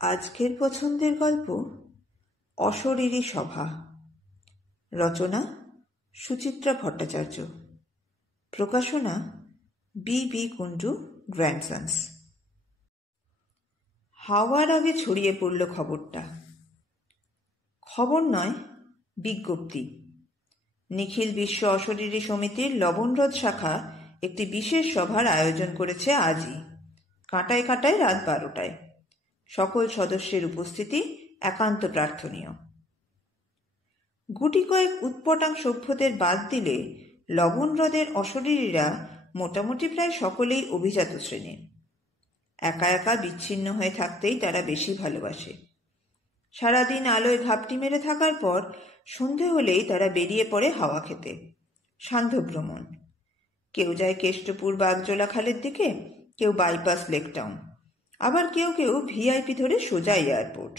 আজকের পছন্দের গল্প অশরীরী সভা। রচনা সুচিত্রা ভট্টাচার্য। প্রকাশনা বি কুণ্ডু গ্র্যান্ডসন্স। হাওয়ার আগে ছড়িয়ে পড়ল খবরটা। খবর নয়, বিজ্ঞপ্তি। নিখিল বিশ্ব অশরীরী সমিতির লবণহ্রদ শাখা একটি বিশেষ সভার আয়োজন করেছে আজই, কাঁটায় কাঁটায় রাত 12টায়। সকল সদস্যের উপস্থিতি একান্ত প্রার্থনীয়। গুটি কয়েক উৎপটাং সভ্যদের বাদ দিলে লবণহ্রদের অশরীরীরা মোটামুটি প্রায় সকলেই অভিজাত শ্রেণীর। একা একা বিচ্ছিন্ন হয়ে থাকতেই তারা বেশি ভালোবাসে। সারাদিন আলোয় ঘাপটি মেরে থাকার পর সন্ধে হলেই তারা বেরিয়ে পড়ে হাওয়া খেতে, সান্ধ্য ভ্রমণ। কেউ যায় কেষ্টপুর বাগজোলা খালের দিকে, কেউ বাইপাস লেকটাউন, আবার কেউ কেউ ভিআইপি ধরে সোজা এয়ারপোর্ট।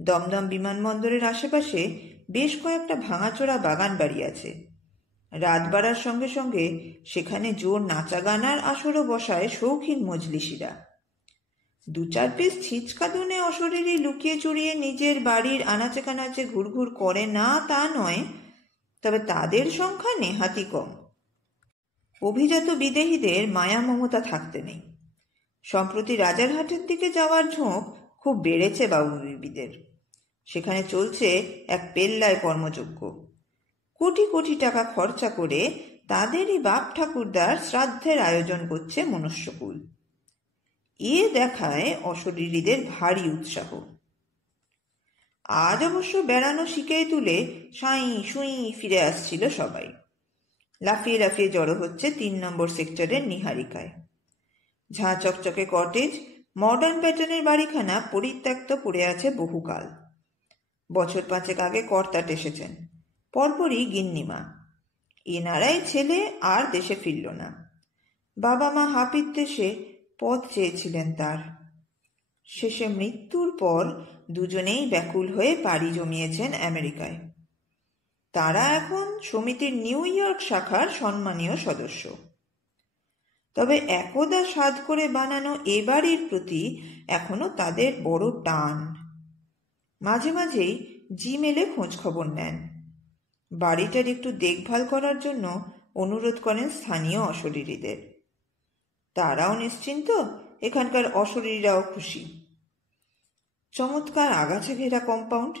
দমদম বিমানবন্দরের আশেপাশে বেশ কয়েকটা ভাঙাচোরা বাগান বাড়ি আছে। রাত বাড়ার সঙ্গে সঙ্গে সেখানে জোর নাচা গানার আসরও বসায় শৌখিন মজলিসিরা। 2-4 পিস ছিচকা দুনে অশরীরী লুকিয়ে চুরিয়ে নিজের বাড়ির আনাচে কানাচে ঘুরঘুর করে না তা নয়, তবে তাদের সংখ্যা নেহাতি কম। অভিজাত বিদেহীদের মায়া মমতা থাকতে নেই। সম্প্রতি রাজারহাটের দিকে যাওয়ার ঝোঁক খুব বেড়েছে বাবুবিবিদের। সেখানে চলছে এক পেল্লায় কর্মযজ্ঞ। কোটি কোটি টাকা খরচা করে তাদেরই বাপ ঠাকুরদার শ্রাদ্ধের আয়োজন করছে মনুষ্যকুল। এ দেখায় অশরীরীদের ভারী উৎসাহ। আজ অবশ্য বেড়ানো শিখেই তুলে সাঁই সুঁই ফিরে আসছিল সবাই। লাফিয়ে লাফিয়ে জড়ো হচ্ছে 3 নম্বর সেক্টরের নিহারিকায়। ঝাঁ চকচকে কটেজ, মডার্ন প্যাটার্নের বাড়িখানা পরিত্যক্ত পড়ে আছে বহুকাল। বছর 5 আগে কর্তাট এসেছেন, পরপরই গিন্নিমা। এনারাই ছেলে আর দেশে ফিরল না। বাবা মা হাপিত দেশে পথ চেয়েছিলেন তার। শেষে মৃত্যুর পর দুজনেই ব্যাকুল হয়ে পাড়ি জমিয়েছেন আমেরিকায়। তারা এখন সমিতির নিউ ইয়র্ক শাখার সম্মানীয় সদস্য। তবে একদা সাধ করে বানানো এ বাড়ির প্রতি এখনো তাদের বড় টান। মাঝে মাঝেই জিমেলে খোঁজ খবর নেন। বাড়িটার একটু দেখভাল করার জন্য অনুরোধ করেন স্থানীয় অশরীরীদের। তারাও নিশ্চিন্ত, এখানকার অশরীরীরাও খুশি। চমৎকার আগাছা ঘেরা কম্পাউন্ড,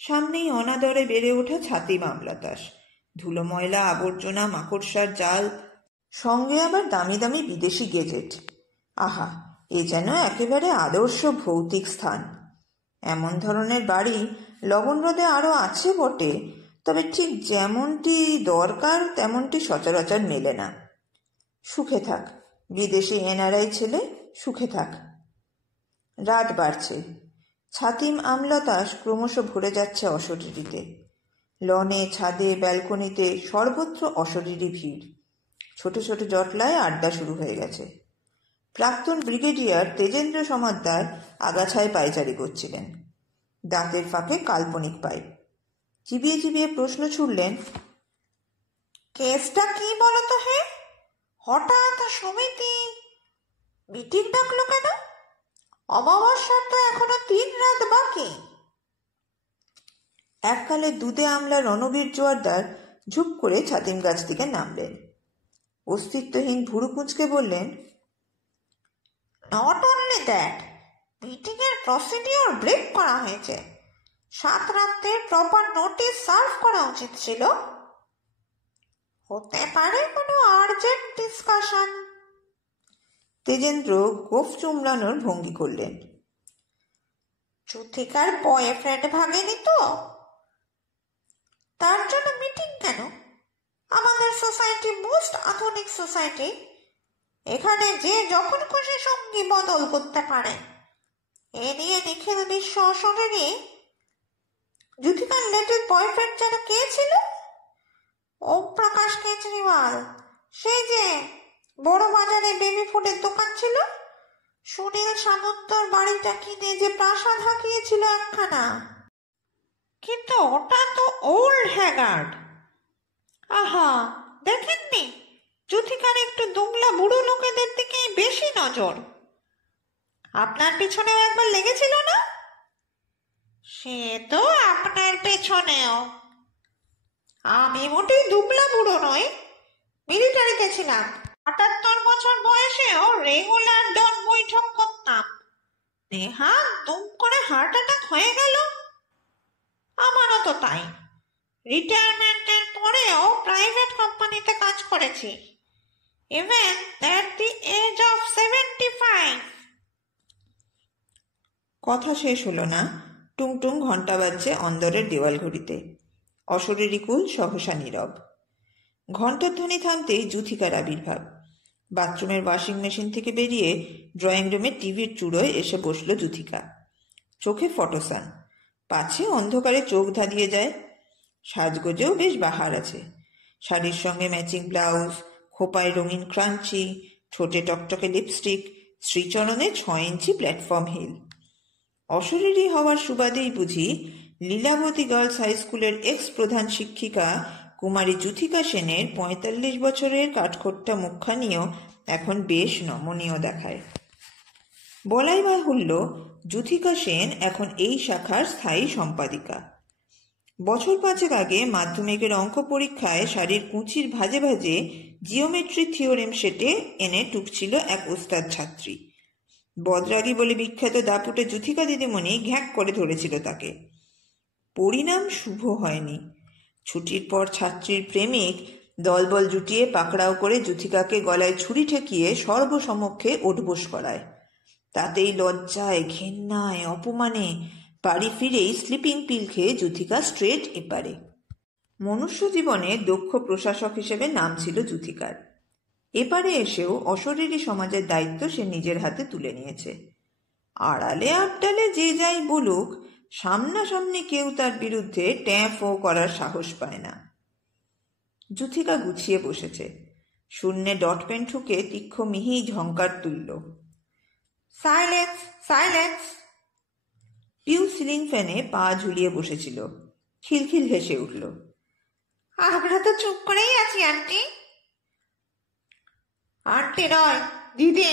সামনেই অনাদরে বেড়ে ওঠা ছাতিম আমলাতাস, ধুলো ময়লা আবর্জনা মাকড়সার জাল, সঙ্গে আবার দামি দামি বিদেশি গেজেট। আহা, এ যেন একেবারে আদর্শ ভৌতিক স্থান। এমন ধরনের বাড়ি লবণহ্রদে আরও আছে বটে, তবে ঠিক যেমনটি দরকার তেমনটি সচরাচর মেলে না। সুখে থাক বিদেশি এনআরআই ছেলে, সুখে থাক। রাত বাড়ছে। ছাতিম আমলতাস ক্রমশ ভরে যাচ্ছে অশরীরীতে। লনে, ছাদে, ব্যালকনিতে সর্বত্র অশরীরী ভিড়। ছোট ছোট জটলায় আড্ডা শুরু হয়ে গেছে। প্রাক্তন ব্রিগেডিয়ার তেজেন্দ্র সমাদ্দার আগাছায় পায়চারি করছিলেন, দাঁতের ফাঁকে কাল্পনিক পাইপ। চিবিয়ে চিবিয়ে প্রশ্ন ছুড়লেন, কেসটা কি বলতো হে? হঠাৎ সমিতি মিটিং ডাকলো কেন? অমাবস্যার তো এখনো 3 রাত বাকি। এককালে দুধে আমলা রণবীর জোয়ারদার ঝুপ করে ছাতিম গাছ থেকে নামলেন। অস্তিত্বহীন ভুরু কুঁচকে বললেন, নট অনলি দ্যাট, মিটিং এর প্রসিডিওর ব্রেক করা হয়েছে। 7 রাতের প্রপার নোটিশ সার্ভ করা উচিত ছিল। হতে পারে কোনো আর্জেন্ট ডিসকাশন। তেজেন্দ্র গোফ চুমলানোর ভঙ্গি করলেন। চুথিকার বয়ফ্রেন্ড ভাগেনি তো? তার জন্য মিটিং কেন? আমাদের সোসাইটি মোস্ট আধুনিক সোসাইটি। এখানে যে যখন খুশি সঙ্গী বদল করতে পারে। এ নিয়ে নিখিল বিশ্ব অশরীরী। যুথিকার লেটের বয়ফ্রেন্ড যেন কে ছিল? ওম প্রকাশ কেজরিওয়াল। সে যে বড় বাজারে বেবি ফুডের দোকান ছিল, সুনীল সামন্তর বাড়িটা কিনে যে প্রাসাদ হাঁকিয়েছিল একখানা। কিন্তু ওটা তো ওল্ড হ্যাগার্ড। আহা, দেখেননি যুথিকার একটু দুমলা বুড়ো লোকেদের দিকেই বেশি নজর। আপনার পিছনেও একবার লেগেছিল না? সে তো আপনার পেছনেও। আমি মোটেই দুবলা বুড়ো নই, মিলিটারিতে ছিলাম। ৭৮ বছর বয়সেও রেগুলার ডন বৈঠক করতাম। নেহাত দুম করে হার্ট অ্যাটাক হয়ে গেল। আমারও তো তাই। রিটায়ারমেন্টের পরেও প্রাইভেট কোম্পানিতে কাজ করেছি, even at the age of 75। কথা শেষ হলো না, টুংটুং ঘণ্টা বাজছে অন্দরের দেওয়াল ঘড়িতে। অশরীরী কুল সহসা নীরব। ঘণ্টার ধ্বনি থামতেই যুথিকার আবির্ভাব। বাথরুমের ওয়াশিং মেশিন থেকে বেরিয়ে ড্রয়িং রুমের টিভির চূড়োয় এসে বসল যুথিকা। চোখে ফটোসান, পাছে অন্ধকারে চোখ ধাঁধিয়ে যায়। সাজগোজেও বেশ বাহার আছে। শাড়ির সঙ্গে ম্যাচিং ব্লাউজ, খোপায় রঙিন ক্রাঞ্চি, ঠোঁটে টকটকে লিপস্টিক, শ্রীচরণে ৬ ইঞ্চি প্ল্যাটফর্ম হিল। অশরীরী হওয়ার সুবাদেই বুঝি লীলাবতী গার্লস হাই স্কুলের এক্স প্রধান শিক্ষিকা কুমারী যুথিকা সেনের ৪৫ বছরের কাঠখোট্টা মুখখানিও এখন বেশ নমনীয় দেখায়। বলাই বাহুল্য, যুথিকা সেন এখন এই শাখার স্থায়ী সম্পাদিকা। বছর ৫ আগে মাধ্যমিকের অঙ্ক পরীক্ষায় শাড়ির কুঁচির ভাজে ভাজে জিওমেট্রি থিওরেম সেটে এনে টুকছিল এক ওস্তাদ ছাত্রী। বদরাগী বলে বিখ্যাত দাপুটে যুথিকা দিদিমণি ঘ্যাঁক করে ধরেছিল তাকে। পরিণাম শুভ হয়নি। ছুটির পর ছাত্রীর প্রেমিক দলবল জুটিয়ে পাকড়াও করে যুথিকাকে গলায় ছুরি ঠেকিয়ে সর্বসমক্ষে ওঠবোস করায়। তাতেই লজ্জায়, ঘেন্নায়, অপমানে বাড়ি ফিরেই স্লিপিং পিল খেয়ে যুথিকা স্ট্রেট এপারে। মনুষ্য জীবনে দক্ষ প্রশাসক হিসেবে নাম ছিল যুথিকার। এপারে এসেও অশরীরী সমাজের দায়িত্ব সে নিজের হাতে তুলে নিয়েছে। আড়ালে আবডালে যে যাই বলুক, সামনাসামনি কেউ তার বিরুদ্ধে ট্যাঁ-ফোঁ করার সাহস পায় না। যুথিকা গুছিয়ে বসেছে। শূন্যে ডট পেন ঠুকে তীক্ষ্ণ মিহি ঝঙ্কার তুলল। Silence, silence. পিউ সিলিং ফ্যানে পা ঝুলিয়ে বসেছিল। খিলখিল হেসে উঠল। আমরা তো চুপ করেই আছি আন্টি। আন্টি নয়, দিদি।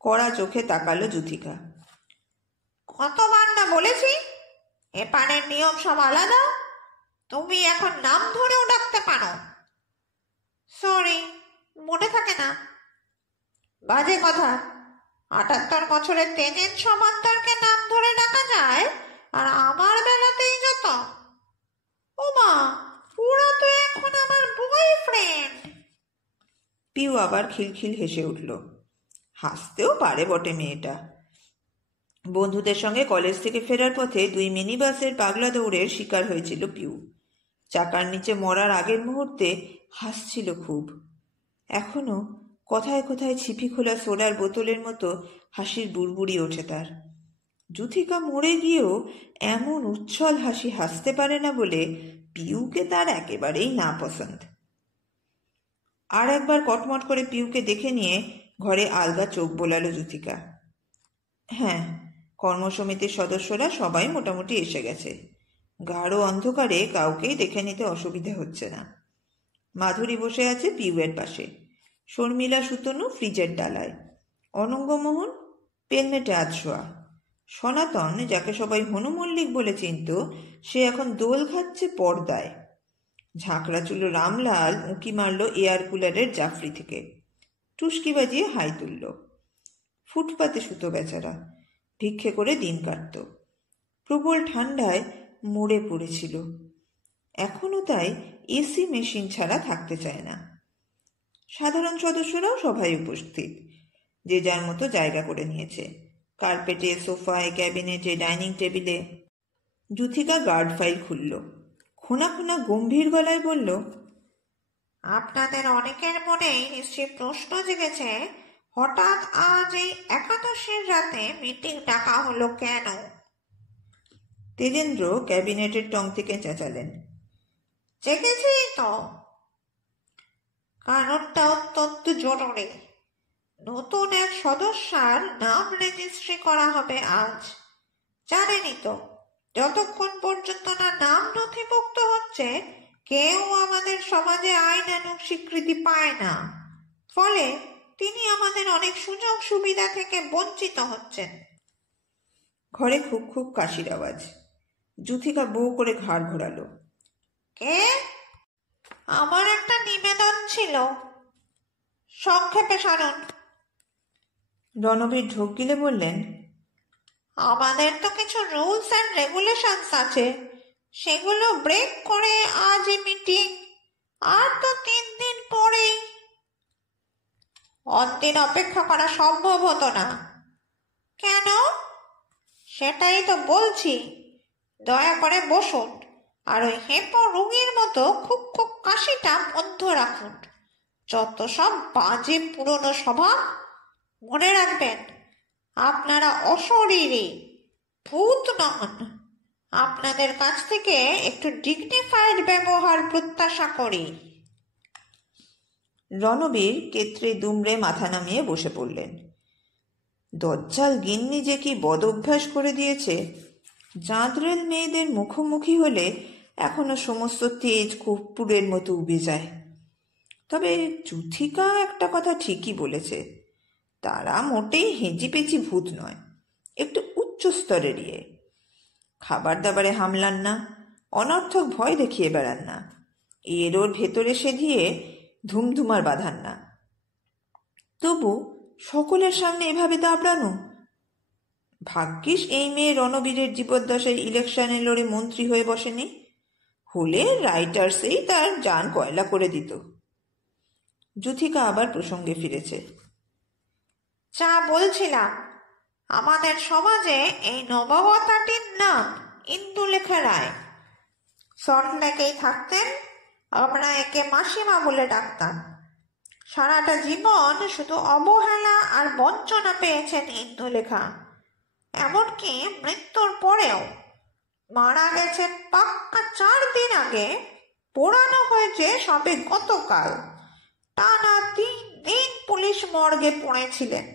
কড়া চোখে তাকালো যুথিকা। কতবার না বলেছি, এপারের নিয়ম সব আলাদা। তুমি এখন নাম ধরেও ডাকতে পারো। সরি, মনে থাকে না। বাজে কথা। ৭৮ বছরের তেজের সমান্তরকে নাম ধরে ডাকা যায়, আর আমার বেলাতেই যত। ওমা, ওরা তো এখন আমার বয়ফ্রেন্ড। পিউ আবার খিলখিল হেসে উঠল। হাসতেও পারে বটে মেয়েটা। বন্ধুদের সঙ্গে কলেজ থেকে ফেরার পথে ২ মিনি বাসের পাগলা দৌড়ের শিকার হয়েছিল পিউ। চাকার নিচে মরার আগের মুহূর্তে হাসছিল খুব। এখনো কোথায় কোথায় ছিপি খোলা সোডার বোতলের মতো হাসির বুড়বুড়ি ওঠে তার। যুথিকা মরে গিয়েও এমন উচ্ছল হাসি হাসতে পারে না বলে পিউকে তার একেবারেই না পছন্দ। আর একবার কটমট করে পিউকে দেখে নিয়ে ঘরে আলগা চোখ বোলালো যুথিকা। হ্যাঁ, কর্মসমিতির সদস্যরা সবাই মোটামুটি এসে গেছে। গাঢ় অন্ধকারে কাউকেই দেখে নিতে অসুবিধে হচ্ছে না। মাধুরী বসে আছে পিউয়ের পাশে। শর্মিলা সুতনু ফ্রিজের ডালায়। অনঙ্গমোহন পেনমেটে আধশোয়া। সনাতন, যাকে সবাই হনু মল্লিক বলে চিনত, সে এখন দোল খাচ্ছে পর্দায়। ঝাঁকড়া চুলো রামলাল উঁকি মারল এয়ার কুলারের জাফরি থেকে। টুসকি বাজিয়ে হাই তুলল। ফুটপাতে শুতো বেচারা, ভিক্ষে করে দিন কাটত। প্রবল ঠান্ডায় মরে পড়েছিল। এখনও তাই এসি মেশিন ছাড়া থাকতে চায় না। সাধারণ সদস্যরাও সভায় উপস্থিত। যে যার মতো জায়গা করে নিয়েছে, কার্পেটে, সোফায়, ক্যাবিনেটে, ডাইনিং টেবিলে। যুথিকা গার্ড ফাইল খুলল। খোনা খোনা গম্ভীর গলায় বলল, আপনাদের অনেকের মনেই নিশ্চয়ই প্রশ্ন জেগেছে, হঠাৎ আজ এই একাদশীর রাতে মিটিং ডাকা হলো কেন? তেজেন্দ্র ক্যাবিনেটের টং থেকে চেঁচালেন, জেগেছেই তো। কারণটা অত্যন্ত জরুরি। নতুন এক সদস্যার নাম রেজিস্ট্রি করা হবে আজ। জানেনই তো, যতক্ষণ পর্যন্ত না নাম নথিভুক্ত হচ্ছে, কেউ আমাদের সমাজে আইনানুগ স্বীকৃতি পায় না। ফলে তিনি আমাদের অনেক সুযোগ সুবিধা থেকে বঞ্চিত হচ্ছেন। ঘরে খুব খুব কাশির আওয়াজ। যুথিকা বউ করে ঘাড় ঘোরালো। কে? আমার একটা নিবেদন ছিল, সংক্ষেপে সারুন। রণবীর ঢোক গিলে বললেন, আমাদের তো কিছু রুলস অ্যান্ড রেগুলেশনস আছে, সেগুলো ব্রেক করে আজই মিটিং, আর তো 3 দিন পরেই। অতদিন অপেক্ষা করা সম্ভব হতো না। কেন? সেটাই তো বলছি। দয়া করে বসুন, আর ওই হেঁপো রুগীর মতো খুব খুব কাশিটা বন্ধ রাখুন। যত সব বাজে পুরনো স্বভাব। মনে রাখবেন, আপনারা অশরীরী, ভূত নন। আপনাদের কাছ থেকে একটু ডিগনিফাইড ব্যবহার প্রত্যাশা করি। রণবীর কেত্রে দুমড়ে মাথা নামিয়ে বসে পড়লেন। দজ্জাল গিন্নি যে কি বদ অভ্যাস করে দিয়েছে। জাঁদরেল মেয়েদের মুখোমুখি হলে এখনো সমস্ত তেজ কর্পূরের মতো উবে যায়। তবে যুথিকা একটা কথা ঠিকই বলেছে, তারা মোটেই হেঁচি ভূত নয়, একটু উচ্চ স্তরের ইয়ে। খাবার দাবারে হামলান না, অনর্থক ভয় দেখিয়ে বেড়ান না, এর ওর ভেতরে সে দিয়ে ধুমধুমার বাঁধান না। তবু সকলের সামনে এভাবে দাবড়ানো। ভাগ্যিস এই মেয়ে রণবীরের জীবদ্দশায় ইলেকশনে লড়ে মন্ত্রী হয়ে বসেনি, হলে রাইটার্সেই তার জান কয়লা করে দিত। যুথিকা আবার প্রসঙ্গে ফিরেছে। যা বলছিলাম, আমাদের সমাজে এই নবাবতাটির নাম ইন্দুলেখা রায়। সল্টলেকেই থাকতেন, আমরা একে মাসিমা বলে ডাকতাম। সারাটা জীবন শুধু অবহেলা আর বঞ্চনা পেয়েছেন ইন্দুলেখা, এমনকি মৃত্যুর পরেও। মারা গেছেন পাক্কা 4 দিন আগে, পোড়ানো হয়েছে সবে গতকাল। টানা 3 দিন পুলিশ মর্গে পড়েছিলেন।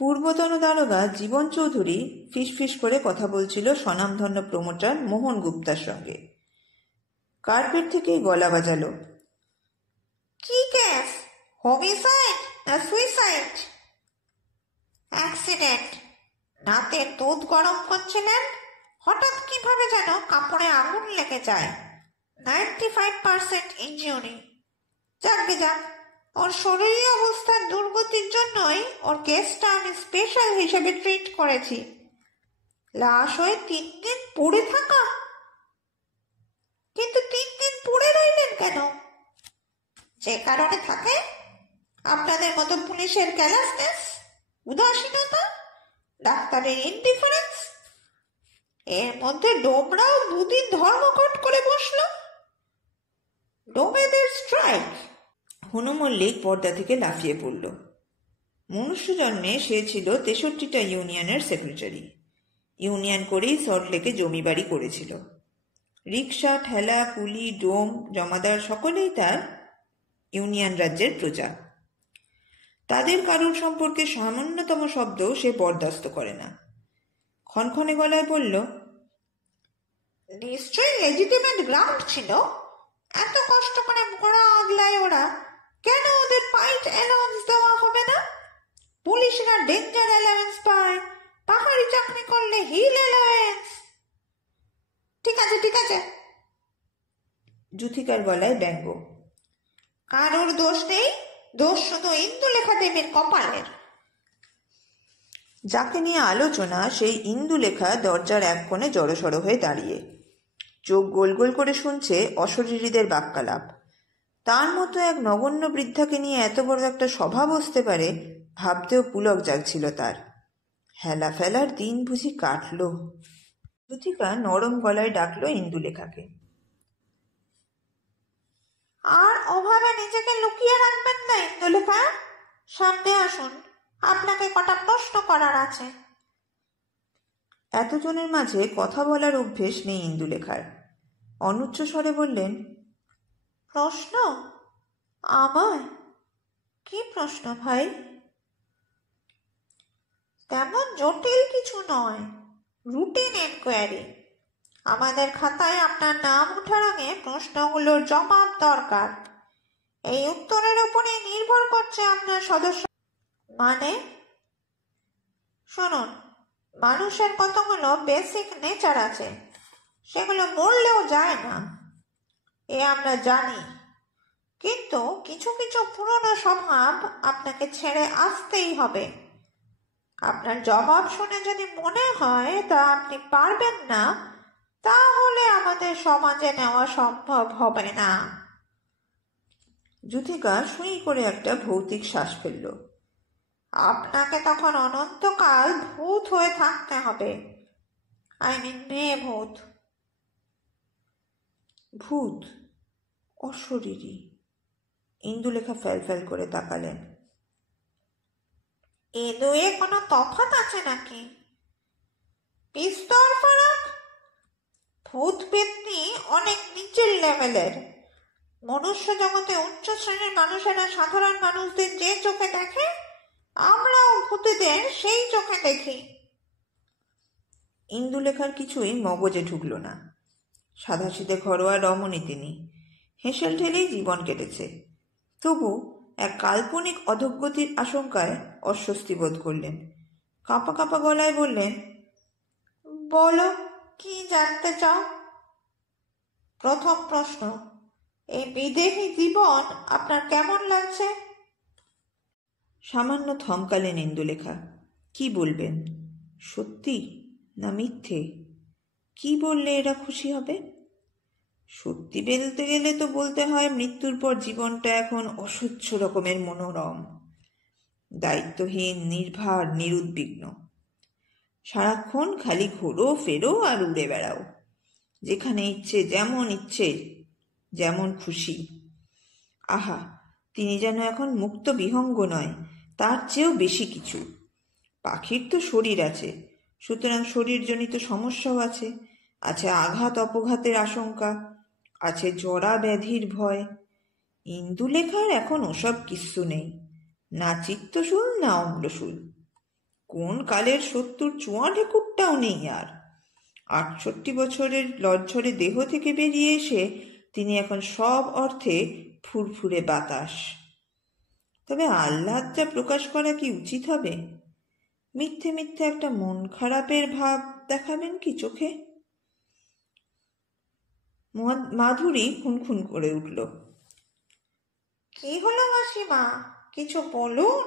পূর্বতন দারোগা জীবন চৌধুরী ফিসফিস করে কথা বলছিল স্বনামধন্য প্রমোটার মোহন গুপ্তার সঙ্গে। কার্পেট থেকেই গলা বাজালো। কি কেস? হোমিসাইড না সুইসাইড? অ্যাক্সিডেন্ট। রাতের দুধ গরম করছিলেন, হঠাৎ কিভাবে যেন কাপড়ে আগুন লেগে যায়। 95% ইনজিউরি। যাকগে যাক, ওর শরীরী অবস্থার দুর্গতির জন্যই ওর কেসটা আমি স্পেশাল হিসেবে ট্রিট করেছি। লাশ হয়ে 3 দিন পড়ে থাকা। কিন্তু 3 দিন পড়ে রইলেন কেন? যে কারণে থাকে, আপনাদের মতো পুলিশের ক্যালাসনেস, উদাসীনতা, ডাক্তারের ইনডিফারেন্স। এর মধ্যে ডোমরাও 2 দিন ধর্মঘট করে বসলো। ডোমেদের স্ট্রাইক। হনু মল্লিক পর্দা থেকে লাফিয়ে পড়ল। মনুষ্য জন্মে সে ছিল 63টা ইউনিয়নের সেক্রেটারি। ইউনিয়ন করেই সল্টলেকে জমি বাড়ি করেছিল। রিক্সা, ঠেলা, কুলি, ডোম, জমাদার সকলেই তার ইউনিয়ন রাজ্যের প্রজা। তাদের কারোর সম্পর্কে সামান্যতম শব্দ সে বরদাস্ত করে না। ক্ষণক্ষণে গলায় বলল, নিশ্চয়ই লেজিটিমেট গ্রাউন্ড ছিল। এত কষ্ট করে মোড়া আগলায় ওরা, কেন ওদের পাইট অ্যালাউন্স দেওয়া হবে না? পুলিশরা ডেঞ্জার অ্যালাউন্স পায়, পাহাড়ি চাকরি করলে হিল অ্যালাউন্স। ঠিক আছে ঠিক আছে। যুথিকার গলায় ব্যঙ্গ। কারোর দোষ নেই, দোষ শুধু ইন্দুলেখা দেবীর কপালের। যাকে নিয়ে আলোচনা সেই ইন্দুলেখা দরজার এক কোণে জড়সড় হয়ে দাঁড়িয়ে চোখ গোল গোল করে শুনছে অশরীরীদের বাক্যালাপ। তার মতো এক নগণ্য বৃদ্ধাকে নিয়ে এত বড় একটা সভা বসতে পারে ভাবতেও পুলক জাগছিল তার। হেলা ফেলার দিন বুঝি কাটল। যুথিকা নরম গলায় ডাকলো ইন্দুলেখাকে। আর ওভাবে নিজেকে লুকিয়ে রাখবেন না ইন্দুলেখা, সামনে আসুন, আপনাকে কটা প্রশ্ন করার আছে। এতজনের মাঝে কথা বলার অভ্যেস নেই ইন্দুলেখার। অনুচ্চ স্বরে বললেন, প্রশ্ন? আমায়? কি প্রশ্ন ভাই? তেমন জটিল কিছু নয়, রুটিন এনকোয়ারি। আমাদের খাতায় আপনার নাম ওঠার আগে প্রশ্নগুলোর জবাব দরকার। এই উত্তরের উপরে নির্ভর করছে আপনার সদস্য। মানে শুনুন, মানুষের কতগুলো বেসিক নেচার আছে, সেগুলো মরলেও যায় না, এ আমরা জানি। কিন্তু কিছু কিছু পুরনো স্বভাব আপনাকে ছেড়ে আসতেই হবে। আপনার জবাব শুনে যদি মনে হয় তা আপনি পারবেন না, তাহলে আমাদের সমাজে নেওয়া সম্ভব হবে না। যুথিকা সুই করে একটা ভৌতিক শ্বাস ফেলল। আপনাকে তখন অনন্তকাল ভূত হয়ে থাকতে হবে, মেয়ে ভূত। ভূত? অশরীরী? ইন্দুলেখা ফ্যাল করে তাকালেন। এ দুয়ে কোনো তফাৎ আছে নাকি? বিস্তর ফারাক। ভূত পেত্নী অনেক নিচের লেভেলের। মনুষ্য জগতে উচ্চ শ্রেণীর মানুষেরা সাধারণ মানুষদের যে চোখে দেখে, আমরাও ভূতেদের সেই চোখে দেখি। ইন্দুলেখার কিছুই মগজে ঢুকল না। সাধাসিধে ঘরোয়া রমণী তিনি, হেসেল ঠেলেই জীবন কেটেছে। তবু এক কাল্পনিক অধোগতির আশঙ্কায় অস্বস্তি বোধ করলেন। কাঁপা কাঁপা গলায় বললেন, বলো, কি জানতে চাও? প্রথম প্রশ্ন, এই বিদেহী জীবন আপনার কেমন লাগছে? সামান্য থমকালেন ইন্দুলেখা। কি বলবেন? সত্যি না মিথ্যে? কি বললে এরা খুশি হবে? সত্যি বলতে গেলে তো বলতে হয় মৃত্যুর পর জীবনটা এখন অসহ্য রকমের মনোরম, দায়িত্বহীন, নির্ভার, নিরুদ্বিগ্ন। সারাক্ষণ খালি ঘোরো ফেরো আর উড়ে বেড়াও, যেখানে ইচ্ছে, যেমন ইচ্ছে, যেমন খুশি। আহা, তিনি যেন এখন মুক্ত বিহঙ্গ নয়, তার চেয়েও বেশি কিছু। পাখির তো শরীর আছে, সুতরাং শরীরজনিত সমস্যাও আছে। আছে আঘাত অপঘাতের আশঙ্কা, আছে জরা ব্যাধির ভয়। ইন্দুলেখার এখন ওসব কিচ্ছু নেই, না চিত্তশুল না অম্লশুল। কোন কালের 70 চুয়া ঢেকুরটাও নেই আর। 68 বছরের লজ্জরে দেহ থেকে বেরিয়ে এসে তিনি এখন সব অর্থে ফুরফুরে বাতাস। তবে আহ্লাদ যা প্রকাশ করা কি উচিত হবে? মিথ্যে মিথ্যে একটা মন খারাপের ভাব দেখাবেন কি চোখে? মাধুরী খুনখুন করে উঠল। কি হলো মাসিমা, কিছু বলুন।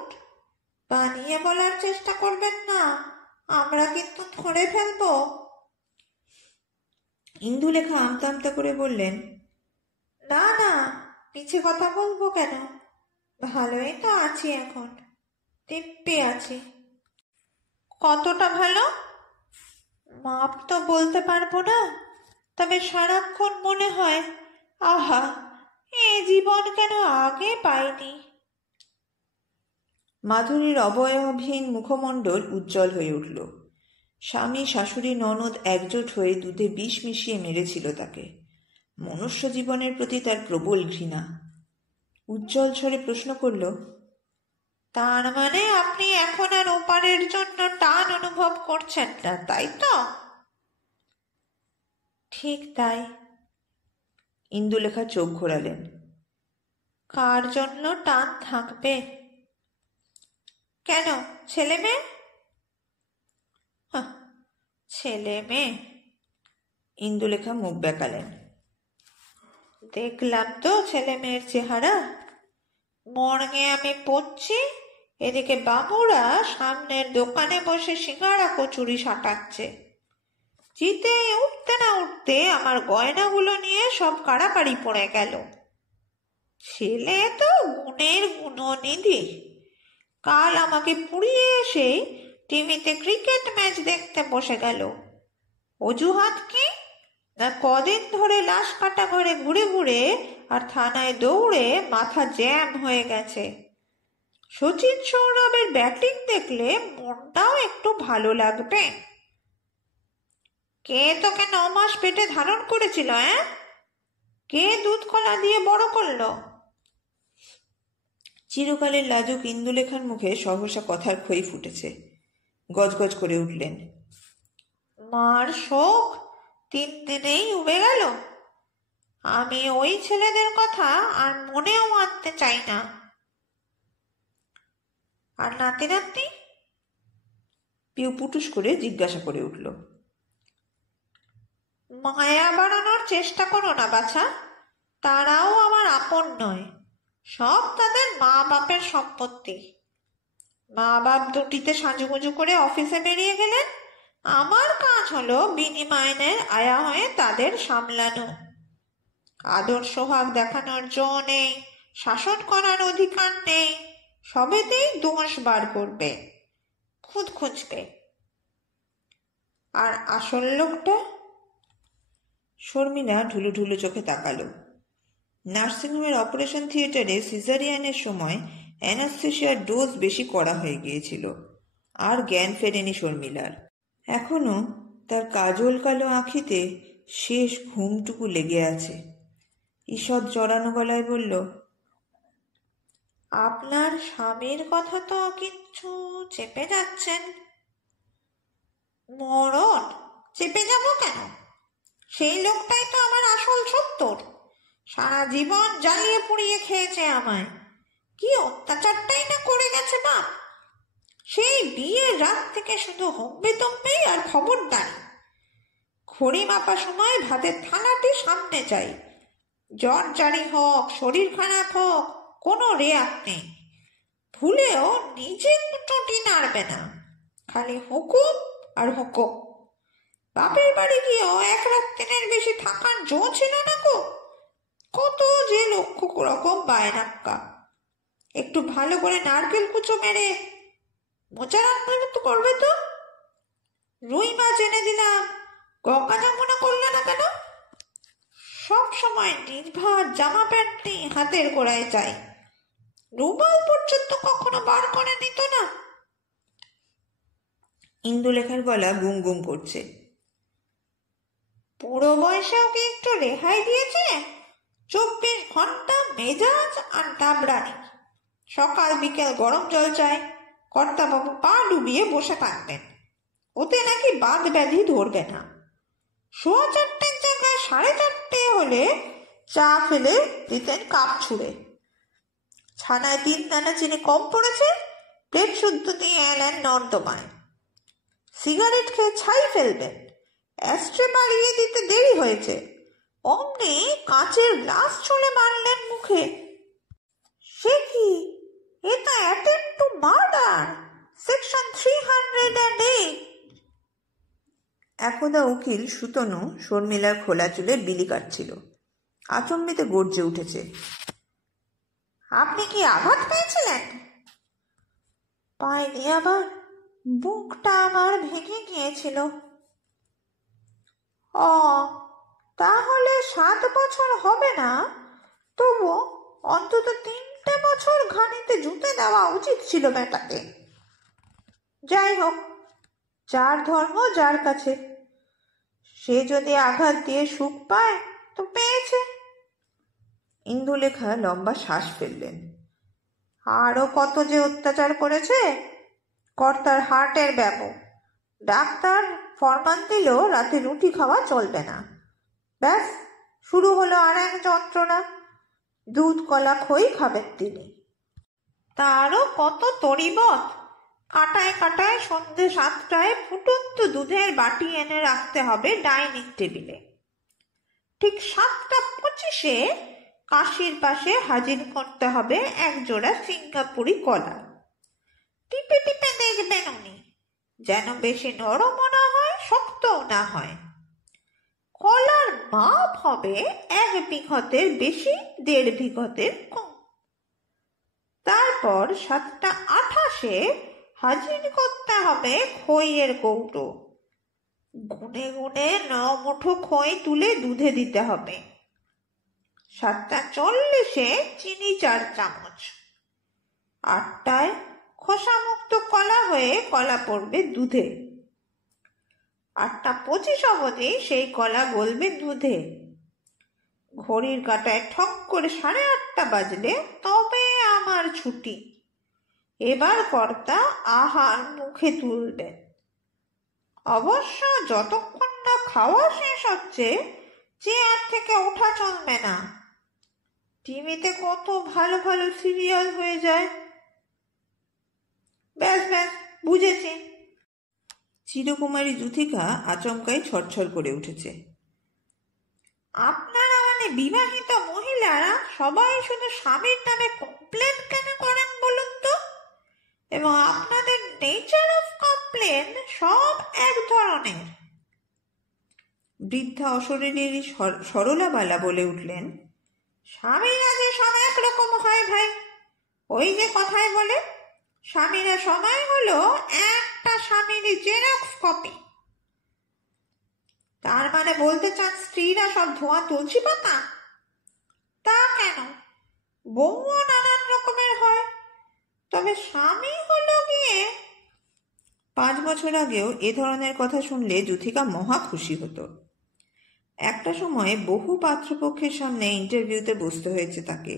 বানিয়ে বলার চেষ্টা করবেন না, আমরা কিন্তু ধরে ফেলবো। ইন্দুলেখা আমতা আমতা করে বললেন, না না, মিছে কথা বলবো কেন? ভালোই তো আছি এখন, দিব্যি আছি। কতটা ভালো মাপ তো বলতে পারবো না, তবে সারাক্ষণ মনে হয়, আহা, এ জীবন কেন আগে পাইনি। মাধুরীর অবয়বহীন মুখমণ্ডল উজ্জ্বল হয়ে উঠল। স্বামী, শাশুড়ি, ননদ একজোট হয়ে দুধে বিষ মিশিয়ে মেরেছিল তাকে। মনুষ্য জীবনের প্রতি তার প্রবল ঘৃণা। উজ্জ্বল স্বরে প্রশ্ন করল, তার মানে আপনি এখন আর ওপারের জন্য টান অনুভব করছেন না, তাই তো? ঠিক তাই। ইন্দুলেখা চোখ ঘোরালেন। কার জন্য টান থাকবে? কেন, ছেলে মেয়ে? ছেলে মেয়ে? ইন্দুলেখা মুখ বেঁকালেন। দেখলাম তো ছেলে মেয়ের চেহারা। মর্গে আমি পড়ছি, এদিকে বাবুরা সামনের দোকানে বসে সিঙ্গাড়া কচুরি সাঁটাচ্ছে। জিতে উঠতে না উঠতে আমার গয়নাগুলো নিয়ে সব কাড়াকাড়ি পড়ে গেল। ছেলে তো গুণের গুণনিধি। কাল আমাকে পুড়িয়ে এসে টিভিতে ক্রিকেট ম্যাচ দেখতে বসে গেল। অজুহাত কি? না কদিন ধরে লাশ কাটা ঘরে ঘুরে ঘুরে আর থানায় দৌড়ে মাথা জ্যাম হয়ে গেছে। সচিন সৌরভের ব্যাটিং দেখলে মনটাও একটু ভালো লাগবে। কে তোকে 9 মাস পেটে ধারণ করেছিল? কে দুধ কলা দিয়ে বড় করলো? চিরকালের লাজুক ইন্দুলেখার মুখে সহসা কথার খই ফুটেছে। গজগজ করে উঠলেন, মার শোক 3 দিনেই উবে গেল। আমি ওই ছেলেদের কথা আর মনেও আনতে চাই না। আর নাতি নাতনি? পিউ পুটুস করে জিজ্ঞাসা করে উঠল। মায়া বাড়ানোর চেষ্টা করো না বাছা, তারাও আমার আপন নয়। সব তাদের মা বাপের সম্পত্তি। মা বাপ দুটিতে সাজুগুজু করে অফিসে বেরিয়ে গেলেন, আমার কাজ হলো বিনিময়ের আয়া হয়ে তাদের সামলানো। আদর সোহাগ দেখানোর জো নেই, শাসন করার অধিকার নেই, সবেতেই দোষ বার করবে, খুদ খুঁজবে। আর আসল লোকটা? শর্মিলা ঢুলু ঢুলু চোখে তাকালো। নার্সিংহোমের অপারেশন থিয়েটারে সিজারিয়ানের সময় অ্যানাস্থেশিয়ার ডোজ বেশি করা হয়ে গিয়েছিল, আর জ্ঞান ফেরেনি শর্মিলার। এখনো তার কাজল কালো আঁখিতে শেষ ঘুমটুকু লেগে আছে। ঈষৎ জড়ানো গলায় বলল, আপনার স্বামীর কথা তো কিচ্ছু চেপে যাচ্ছেন। মরণ চেপে যাব কেন? সেই লোকটাই তো আমার আসল সত্তর। সারা জীবন জ্বালিয়ে পুড়িয়ে খেয়েছে আমায়। কি অত্যাচারটাই না করে গেছে বাপ। সেই বিয়ের রাত থেকে শুধু হম্বে তম্বেই আর খবরদার। ঘড়ি মাপা সময় ভাতের থালাটি সামনে চাই। জ্বর জারি হোক, শরীর খারাপ হোক, কোনো রেয়াত নেই। ভুলেও নিজে টুটি নাড়বে না, খালি হুকুম আর হুকুম। বাপের বাড়ি গিয়েও এক রাত্রির বেশি থাকার জো ছিল না গো। কত যে লক্ষ রকম বায়নাক্কা। একটু ভালো করে নারকেল কুচো মেরে মোচা রান্না তো করবে তো। রুই মাছ এনে দিলাম, গঙ্গা যমুনা করলে না কেন? সব সময় নির্ভার জামা প্যান্ট নেই, হাতের গোড়ায় চাই। রুমাল পর্যন্ত কখনো বার করে নিত না। ইন্দুলেখার গলা গুম গুম করছে। পুরো বয়সে ওকে একটু রেহাই দিয়েছে। 24 ঘন্টা মেজাজ আর ডাবরানি। সকাল বিকেল গরম জল চায়। কর্তাবাবু পা ডুবিয়ে বসে থাকবেন, ওতে নাকি বাদ ব্যাধি ধরবে না। 4:15 জায়গায় 4:30 হলে চা ফেলে দিতেন কাপ ছুঁড়ে। ছানায় 3 দানা চিনি কম পড়েছে, প্লেট শুদ্ধ দিয়ে এলেন নর্দমায়। সিগারেট খেয়ে ছাই ফেলবেন, অ্যাস্ট্রে বাড়িয়ে দিতে দেরি হয়েছে, অমনি কাঁচের গ্লাস ছুঁড়ে মারলেন মুখে। সে কি? এটা অ্যাটেম্প টু মার্ডার, সেকশন 308। একদা উকিল সুতনু শর্মিলার খোলা চুলে বিলি কাটছিল। আচম্বিতে গর্জে উঠেছে। আপনি কি আঘাত পেয়েছিলেন? পাইনি আবার, বুকটা আমার ভেঙে গিয়েছিল। ও, তাহলে 7 বছর হবে না, তবু অন্তত 3টে বছর ঘানিতে জুতে দেওয়া উচিত ছিল বেটাকে। যাই হোক, যার ধর্ম যার কাছে। সে যদি আঘাত দিয়ে সুখ পায় তো পেয়েছে। ইন্দুলেখা লম্বা শ্বাস ফেললেন। আরো কত যে অত্যাচার করেছে। কর্তার হার্টের ব্যাপক। ডাক্তার ফরমান দিল রাতে রুটি খাওয়া চলবে না। ব্যাস, শুরু হলো আর এক যন্ত্রণা। দুধ কলা খই খাবেন তিনি। তারও কত তরিবত। কাটায় কাটায় সন্ধ্যে 7টায় ফুটন্ত দুধের বাটি এনে রাখতে হবে ডাইনিং টেবিলে। ঠিক 7:25 কাশির পাশে হাজির করতে হবে এক জোড়া সিঙ্গাপুরি কলা। টিপে টিপে দেখবেন উনি, যেন বেশি নরমও না হয়, শক্তও না হয়। কলার মাপ হবে 1 বিঘতের বেশি, 1.5 বিঘতের কম। তারপর 7:28 হাজির করতে হবে খইয়ের কৌটো। গুনে গুনে 9 মুঠো খই তুলে দুধে দিতে হবে। 7:40 চিনি 4 চামচ। 8টায় খোসামুক্ত কলা হয়ে কলা পড়বে দুধে। 8:25 অবধি সেই কলা গলবে দুধে। ঘড়ির কাঁটায় ঠক করে 8:30 বাজলে তবে আমার ছুটি। এবার কর্তা আহার মুখে তুলবেন। অবশ্য যতক্ষণ না খাওয়া শেষ হচ্ছে চেয়ার থেকে ওঠা চলবে না। টিভিতে কত ভালো ভালো সিরিয়াল হয়ে যায়। ব্যাস ব্যাস, বুঝেছি। চিরকুমারী যুথিকা আচমকাই ছটছট করে উঠেছে। আপনারা মানে বিবাহিত মহিলারা সবাই শুধু স্বামীর নামে কমপ্লেন কেন করেন বলুন তো? এবং আপনাদের নেচার অফ কমপ্লেন সব এক ধরনের। বৃদ্ধা অশরীরী সরলাবালা বলে উঠলেন, স্বামীরা যে সব একরকম হয় ভাই। ওই যে কথায় বলে, স্বামীরা সবাই হলো একটা স্বামীর জেরক্স কপি। তার মানে বলতে চান স্ত্রীরা সব ধোঁয়া তুলসী পাতা? তা কেন, বউও নানান রকমের হয়, তবে স্বামী হলো গিয়ে। 5 বছর আগেও এ ধরনের কথা শুনলে যুথিকা মহা খুশি হতো। একটা সময়ে বহু পাত্রপক্ষের সামনে ইন্টারভিউতে বসতে হয়েছে তাকে।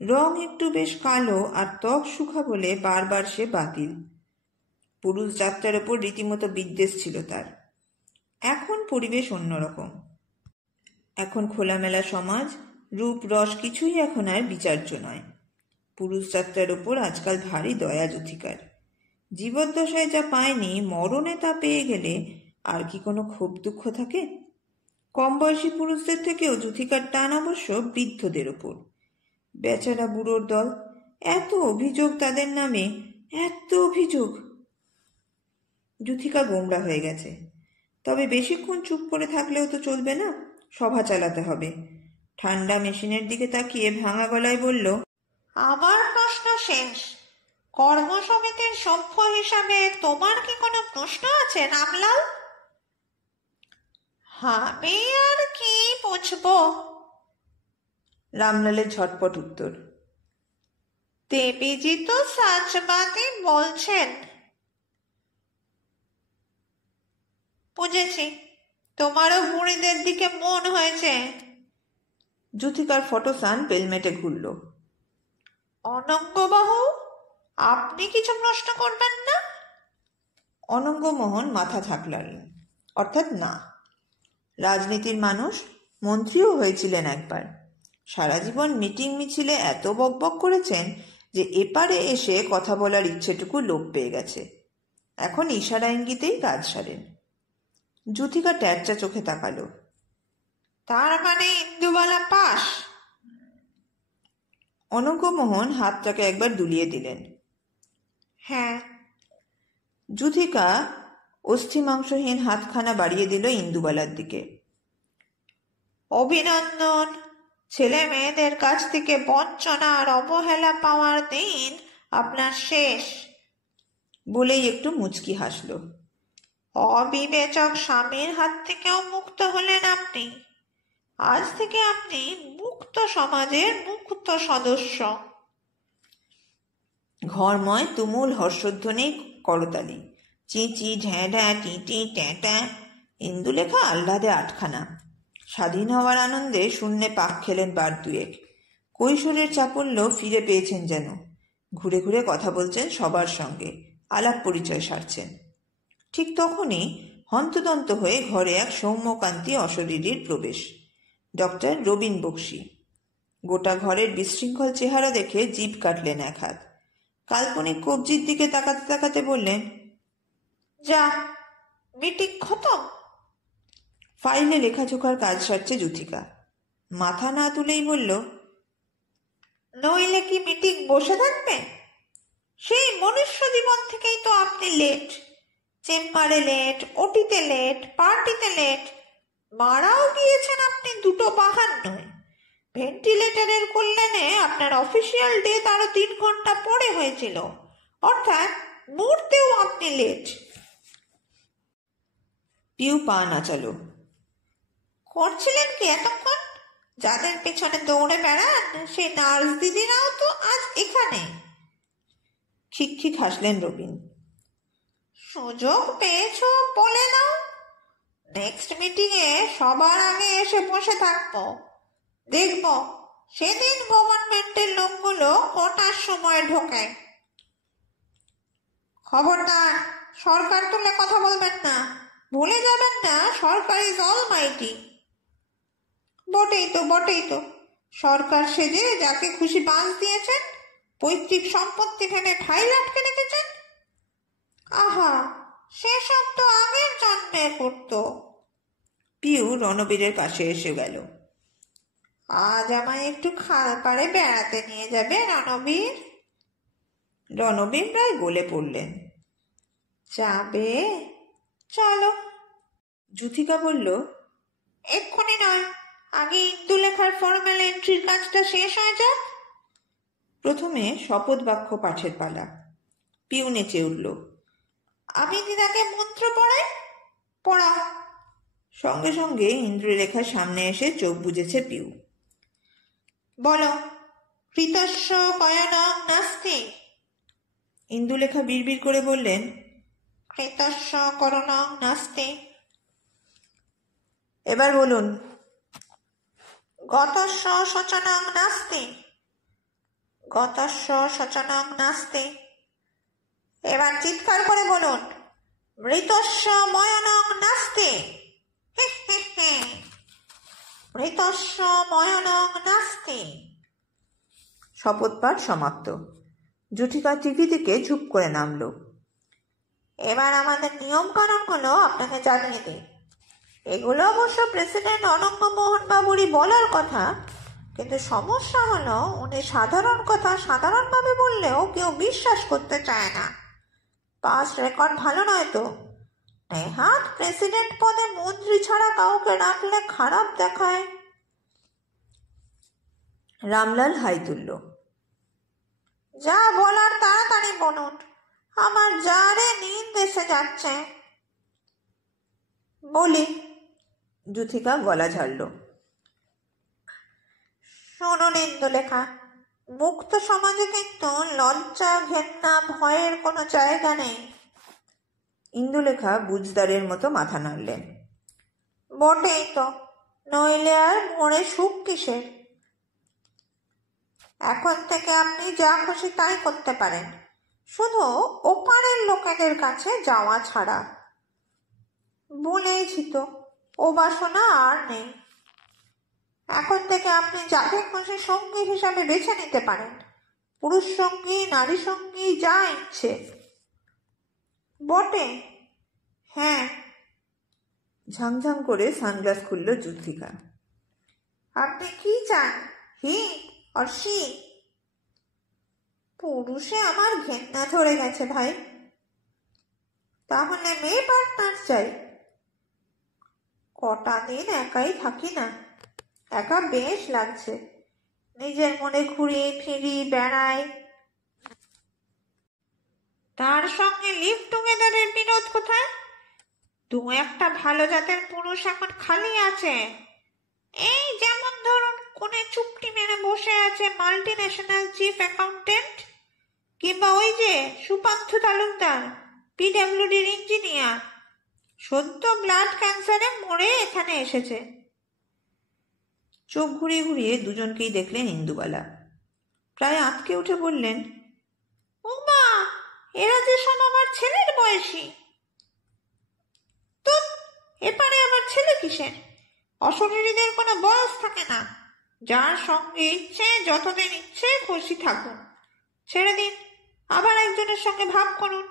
রং একটু বেশ কালো আর ত্বক শুখা বলে বারবার সে বাতিল। পুরুষ যাত্রার ওপর রীতিমতো বিদ্বেষ ছিল তার। এখন পরিবেশ অন্যরকম। এখন খোলামেলা সমাজ, রূপ রস কিছুই এখন আর বিচার্য নয়। পুরুষ যাত্রার ওপর আজকাল ভারী দয়া যুথিকার। জীবদ্দশায় যা পায়নি, মরণে তা পেয়ে গেলে আর কি কোনো ক্ষোভ দুঃখ থাকে? কম বয়সী পুরুষদের থেকেও যুথিকার টান অবশ্য বৃদ্ধদের ওপর। বেচারা বুড়োর দল, এত অভিযোগ তাদের নামে, এত অভিযোগ। যুথিকা গোমড়া হয়ে গেছে। তবে বেশিক্ষণ চুপ করে থাকলেও তো চলবে না, সভা চালাতে হবে। ঠান্ডা মেশিনের দিকে তাকিয়ে ভাঙা গলায় বলল, আমার প্রশ্ন শেষ। কর্মসমিতির সভ্য হিসাবে তোমার কি কোনো প্রশ্ন আছে রামলাল? আমি আর কি বুঝবো? রামলালের ঝটপট উত্তর। দেবীজি তো সাচবাদই বলছেন। বুঝেছি, তোমারও বুড়িদের দিকে মন হয়েছে। যুথিকার ফটোসান পেলমেটে ঘুরল। অনঙ্গবাবু, আপনি কিছু প্রশ্ন করবেন না? অনঙ্গমোহন মাথা ঝাঁকলালেন, অর্থাৎ না। রাজনীতির মানুষ, মন্ত্রীও হয়েছিলেন একবার। সারা জীবন মিটিং মিছিলে এত বকবক করেছেন যে এপারে এসে কথা বলার ইচ্ছেটুকু লোপ পেয়ে গেছে। এখন ইশারা ইঙ্গিতেই কাজ সারেন। যুথিকা ট্যাচ্চা চোখে তাকালো। তার মানে ইন্দুবালা পাস? অনঙ্গমোহন হাতটাকে একবার দুলিয়ে দিলেন। হ্যাঁ। যুথিকা অস্থিমাংসহীন হাতখানা বাড়িয়ে দিল ইন্দুবালার দিকে। অভিনন্দন। ছেলে মেয়েদের কাছ থেকে বঞ্চনা আর অবহেলা পাওয়ার দিন আপনার শেষ। বলেই একটু মুচকি হাসল। অবিবেচক স্বামীর হাত থেকেও মুক্ত হলেন আপনি। আজ থেকে আপনি মুক্ত সমাজের মুক্ত সদস্য। ঘরময় তুমুল হর্ষধ্বনি, করতালি, চিঁচি ঢ্যাঁ টিটি ট্যাঁটা। ইন্দুলেখা আহ্লাদে আটখানা। স্বাধীন হওয়ার আনন্দে শূন্যে পাক খেলেন বার দুয়েক। কৈশোরের চাপল্য ফিরে পেয়েছেন যেন। ঘুরে ঘুরে কথা বলছেন সবার সঙ্গে, আলাপ পরিচয় সারছেন। ঠিক তখনই হন্তদন্ত হয়ে ঘরে এক সৌম্যকান্তি অশরীরীর প্রবেশ। ডক্টর রবিন বক্সী। গোটা ঘরের বিশৃঙ্খল চেহারা দেখে জিভ কাটলেন এক হাত। কাল্পনিক কবজির দিকে তাকাতে তাকাতে বললেন, যা, মিটিং খতম? ফাইলে লেখাজোখার কাজ সারছে যুথিকা। মাথা না তুলেই বলল, নইলে কি মিটিং বসে থাকবে? সেই মনুষ্য জীবন থেকেই তো আপনি লেট। চেম্বারে লেট, ওটিতে লেট, পার্টিতে লেট। মারাও গিয়েছেন আপনি 2:52। ভেন্টিলেটরের কল্যাণে আপনার অফিসিয়াল ডেট আরো 3 ঘন্টা পরে হয়েছিল। অর্থাৎ মরতেও আপনি লেট। পিউ পা নাচালো। করছিলেন কি এতক্ষণ? যাদের পেছনে দৌড়ে বেড়ান সেই নার্স দিদিরাও তো আজ এখানে। খিকখিক হাসলেন রবিন। সুযোগ পেয়েছ বলে দাও। নেক্সট মিটিং এ সবার আগে এসে বসে থাকবো। দেখব সেদিন গভর্নমেন্টের লোকগুলো কটার সময় ঢোকে। খবরদার, সরকার তুলে কথা বলবেন না। ভুলে যাবেন না, সরকার ইজ অলমাইটি। বটেই তো সরকার সেজে যাকে খুশি বাঁশ দিয়েছেন, পৈতৃক সম্পত্তি ফেলে ঠাই আটকে রেখেছেন। আহা, সেসব তো আগের জন্মের করতো। পিউ রণবীরের কাছে এসে গেল। আজ আমায় একটু খালপাড়ে বেড়াতে নিয়ে যাবে রণবীর? রণবীর প্রায় গলে পড়লেন। যাবে? চলো। যুথিকা বলল, এক্ষুনি নয়, আগে ইন্দুলেখার ফর্মাল এন্ট্রির কাজটা শেষ হয়ে যাক। প্রথমে শপথ বাক্য পাঠের পালা। পিউ নেচে উঠল। আমি দিদাকে মন্ত্র পড়াই। পড়াও। সঙ্গে সঙ্গে ইন্দ্রলেখার সামনে এসে চোখ বুজেছে পিউ। বলো, কৃতস্য কয়নং নাস্তি। ইন্দুলেখা বিড়বিড় করে বললেন, কৃতস্য করণং নাস্তি। এবার বলুন। গতস্য শোচনং নাস্তি। গতস্য শোচনং নাস্তি। এবার চিৎকার করে বলুন, মৃতস্য ময়নং নাস্তি। মৃতস্য ময়নং নাস্তি। শপথ পাঠ সমাপ্ত। যুথিকা টিভি থেকে ঝুপ করে নামল। এবার আমাদের নিয়মকানুনগুলো আপনাকে জানিয়ে দিই। এগুলো অবশ্য প্রেসিডেন্ট অনঙ্গ মোহন বাবুরই বলার কথা, কিন্তু সমস্যা হলো উনি সাধারণ কথা সাধারণভাবে বললেও কেউ বিশ্বাস করতে চায় না। পাস রেকর্ড ভালো নয় তো। নেহাত প্রেসিডেন্ট পদে মন্ত্রী ছাড়া কাউকে রাখলে খারাপ দেখায়। রামলাল হাই তুলল। যা বলার তাড়াতাড়ি বলুন, আমার জারে নিন্দ এসে যাচ্ছে। বলি। যুথিকা গলা ঝাড়ল। শুনুন ইন্দুলেখা, মুক্ত সমাজে কিন্তু লজ্জা, ঘেন্না, ভয়ের কোনো জায়গা নেই। ইন্দুলেখা বুঝদারের মতো মাথা নাড়লেন। বটেই তো, নইলে আর মরে সুখ কিসের? এখন থেকে আপনি যা খুশি তাই করতে পারেন, শুধু ওপারের লোকেদের কাছে যাওয়া ছাড়া। বলেইছি তো, ও বাসনা আর নেই। এখন থেকে আপনি যাকে খুশি সঙ্গী হিসাবে বেছে নিতে পারেন, পুরুষ সঙ্গী, নারী সঙ্গী, যা ইচ্ছে। বটে? হ্যাঁ। ঝাংঝাং করে সানগ্লাস খুলল যুথিকা। আপনি কি চান, হি আর সি? পুরুষে আমার ঘেন্না ধরে গেছে ভাই। তাহলে মেয়ে পার্টনার চাই। কটা দিন একাই থাকি না, একা বেশ লাগছে। নিজের মনে ঘুরি ফিরি বেড়াই। তার সঙ্গে লিভ টুগেদারের বিরোধ কোথায়? দু একটা ভালো জাতের পুরুষ এখন খালি আছে। এই যেমন ধরুন, কোনে চুপটি মেরে বসে আছে মাল্টি ন্যাশনাল চিফ অ্যাকাউন্টেন্ট, কিংবা ওই যে সুপান্থ তালুকদার, পিডব্লিউডির ইঞ্জিনিয়ার, সদ্য ব্লাড ক্যান্সারে মরে এখানে এসেছে। চোখ ঘুরিয়ে ঘুরিয়ে দুজনকেই দেখলেন ইন্দুবালা। প্রায় আঁতকে উঠে বললেন, উমা, এরা যে সব আমার ছেলের বয়সী। তো এপারে আমার ছেলে কিসের? অশরীরীদের কোনো বয়স থাকে না। যার সঙ্গে ইচ্ছে যতদিন ইচ্ছে খুশি থাকুন, ছেড়ে দিন, আবার একজনের সঙ্গে ভাব করুন।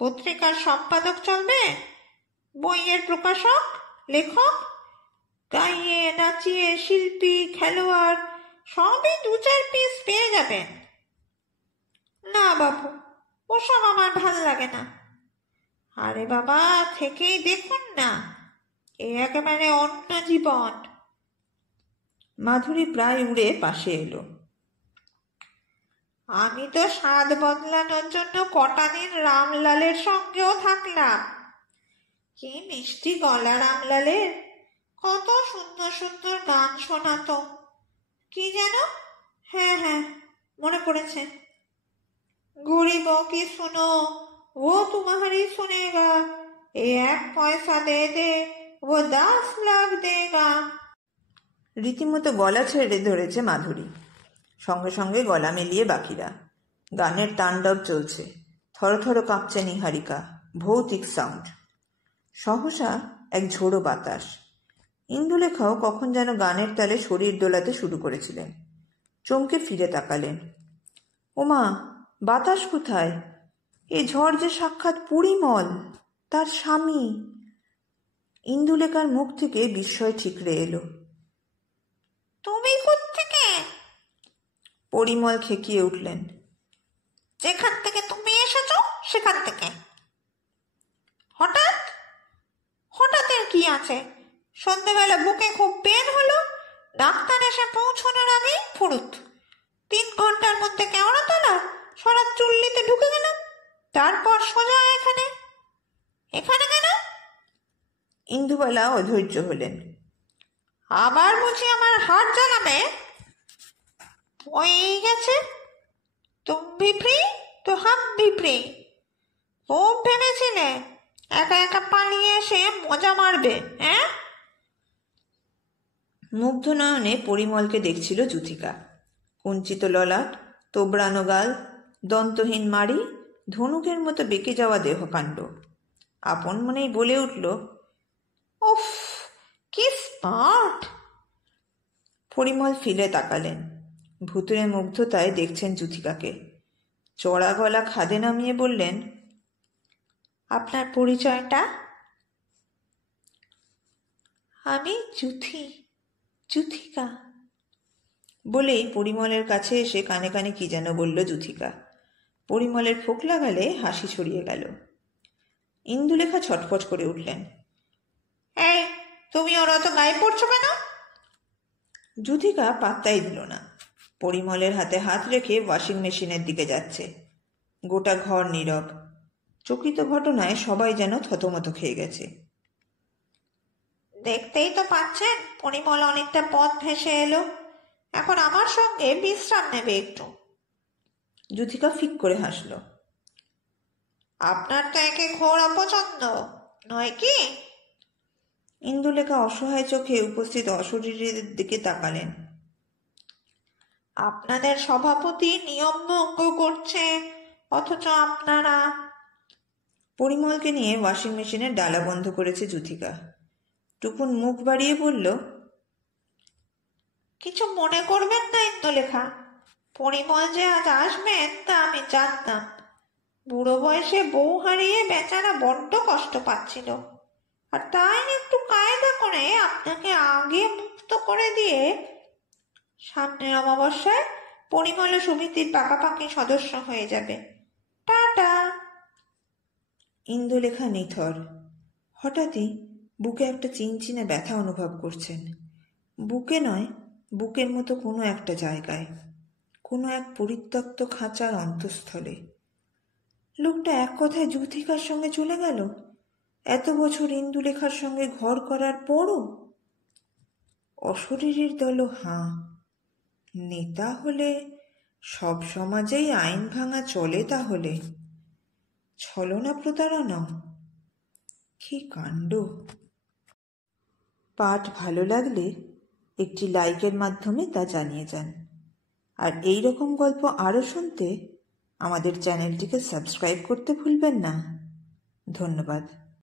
পত্রিকার সম্পাদক চলবে, বইয়ের প্রকাশক, লেখক, গাইয়ে নাচিয়ে শিল্পী, খেলোয়াড় সবই দু চার পিস পেয়ে যাবেন। না বাবু, ওসব আমার ভাল লাগে না। আরে বাবা, থেকেই দেখুন না, এ একেবারে অন্য জীবন। মাধুরী প্রায় উড়ে পাশে এলো। আমি তো স্বাদ বদলানোর জন্য কটা দিন রামলালের সঙ্গেও থাকলাম। কি মিষ্টি গলা রামলালের, কত সুন্দর সুন্দর গান শোনাতো। কি যেন, হ্যাঁ হ্যাঁ, মনে পড়েছে। গরিবও কি শুনো, ও তোমারি শুনেগা, এ 1 পয়সা দে দে, ও 10 লাখ দেগা। রীতিমতো গলা ছেড়ে ধরেছে মাধুরী। সঙ্গে সঙ্গে গলা মেলিয়ে বাকিরা। গানের তাণ্ডব চলছে। থরথর কাঁপছে নিহারিকা। ভৌতিক সাউন্ড। সহসা এক ঝোড়ো বাতাস। ইন্দুলেখাও কখন যেন গানের তালে শরীর দোলাতে শুরু করেছিলেন। চমকে ফিরে তাকালেন। ওমা, বাতাস কোথায়? এ ঝড় যে সাক্ষাৎ পরিমল, তার স্বামী। ইন্দুলেখার মুখ থেকে বিস্ময় ঠিকরে এলো। তুমি কোত্থেকে? পরিমল খেকিয়ে উঠলেন। যেখান থেকে তুমি এসেছো সেখান থেকে। হঠাৎ হঠাৎ এর কি আছে? সন্ধ্যেবেলা বুকে খুব পেন হলো, ডাক্তার এসে পৌঁছানোর আগেই ফুরুত। 3 ঘন্টার মধ্যে কেওড়া তলা সরা চুল্লিতে ঢুকে গেলাম, তারপর সোজা এখানে। এখানে কেন? ইন্দুবালা অধৈর্য হলেন। আবার বুঝি আমার হাত জ্বালাবে? ওই গেছে, তুম ভি ফ্রি তো হাম ভি ফ্রি। খুব ভেবেছিলে একা একা পালিয়ে এসে মজা মারবে, হ্যাঁ? মুগ্ধ নয়নে পরিমলকে দেখছিল যুথিকা। কুঞ্চিত ললাট, তোবড়ানো গাল, দন্তহীন মাড়ি, ধনুকের মতো বেঁকে যাওয়া দেহকাণ্ড। আপন মনেই বলে উঠল, উফ, কি স্মার্ট! পরিমল ফিরে তাকালেন। ভুতুড়ে মুগ্ধতায় দেখছেন যুথিকাকে। চড়া গলা খাদে নামিয়ে বললেন, আপনার পরিচয়টা? আমি যুথিকা। বলেই পরিমলের কাছে এসে কানে কানে কি যেন বলল যুথিকা। পরিমলের ফোকলা গালে হাসি ছড়িয়ে গেল। ইন্দুলেখা ছটফট করে উঠলেন। এই, তুমি ওর অত গায়ে পড়ছো কেন? যুথিকা পাত্তাই দিল না। পরিমলের হাতে হাত রেখে ওয়াশিং মেশিনের দিকে যাচ্ছে। গোটা ঘর নীরব। চকিত ঘটনায় সবাই যেন থতমত খেয়ে গেছে। দেখতেই তো পাচ্ছেন পরিমল অনেকটা পথ ভেসে এলো, এখন আমার সঙ্গে বিশ্রাম নেবে একটু। যুথিকা ফিক করে হাসল। আপনার তো একে ঘোর অপছন্দ, নয় কি? ইন্দুলেখা অসহায় চোখে উপস্থিত অশরীরীদের দিকে তাকালেন। আপনাদের সভাপতি নিয়ম ভঙ্গ করছে, অথচ আপনারা। পরিমলকে নিয়ে ওয়াশিং মেশিনের ডালা বন্ধ করেছে যুথিকা। টুকুন মুখ বাড়িয়ে বলল, কিছু মনে করবেন না ইন্দুলেখা, পরিমল যে আজ আসবেন তা আমি জানতাম। বুড়ো বয়সে বউ হারিয়ে বেচারা বড্ড কষ্ট পাচ্ছিল, আর তাই একটু কায়দা করে আপনাকে আগে মুক্ত করে দিয়ে সামনের অমাবস্যায় পরিমল সমিতির পাকাপাকি সদস্য হয়ে যাবে। টাটা। ইন্দুলেখা নিথর। হঠাৎই বুকে একটা চিনচিনে ব্যথা অনুভব করছেন। বুকে নয়, বুকের মতো কোনো একটা জায়গায়, কোনো এক পরিত্যক্ত খাঁচার অন্তঃস্থলে। লোকটা এক কথায় যুথিকার সঙ্গে চলে গেল, এত বছর ইন্দুলেখার সঙ্গে ঘর করার পরও। অশরীরীর দলও হাঁ। নেতা হলে সব সমাজেই আইন ভাঙা চলে তাহলে? ছলনা প্রতারণা? কি কাণ্ড! পাঠ ভালো লাগলে একটি লাইকের মাধ্যমে তা জানিয়ে যান। আর এই রকম গল্প আরও শুনতে আমাদের চ্যানেলটিকে সাবস্ক্রাইব করতে ভুলবেন না। ধন্যবাদ।